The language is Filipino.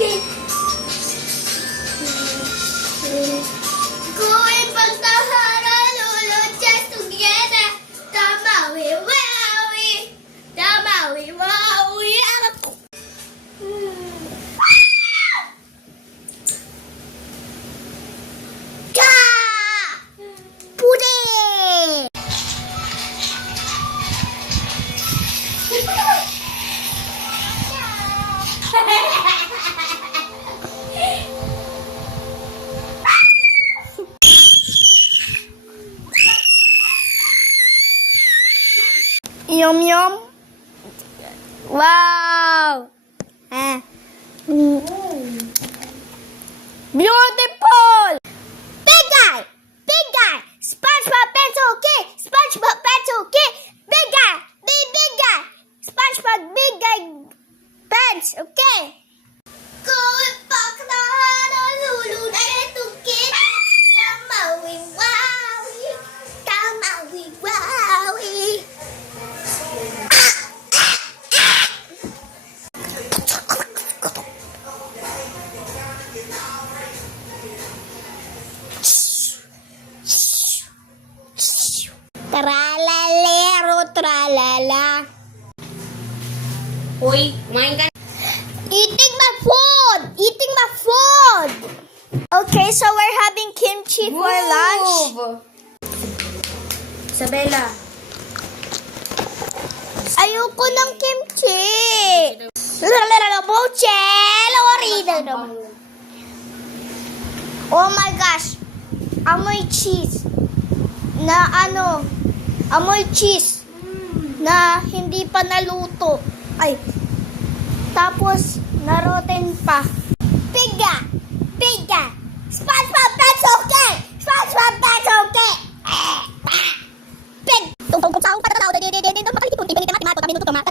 Going back to Honolulu just to get a Tamawi Wowie. Tamawi Wowie. Pudding. Yum yum. Wow. Beautiful. Big guy. Big guy. SpongeBob pencil okay. SpongeBob pencil okay. Big guy. Big guy. SpongeBob big guy pants okay. Going back to Honolulu to get Tamawi Wowie. Tamawi Wowie. Tralalero, tralala. Uy, kumain ka. Eating my food! Eating my food! Okay, so we're having kimchi for lunch. Isabella. Ayoko ng kimchi. Oh my gosh. Amoy cheese. Amoy cheese na hindi pa naluto. Ay. Tapos, naroten pa. Piga! SpongeBob, that's okay! SpongeBob, that's okay! Pig! Tungkol sa akong patataw, makalipunti, pinitamato, minuto, tomata.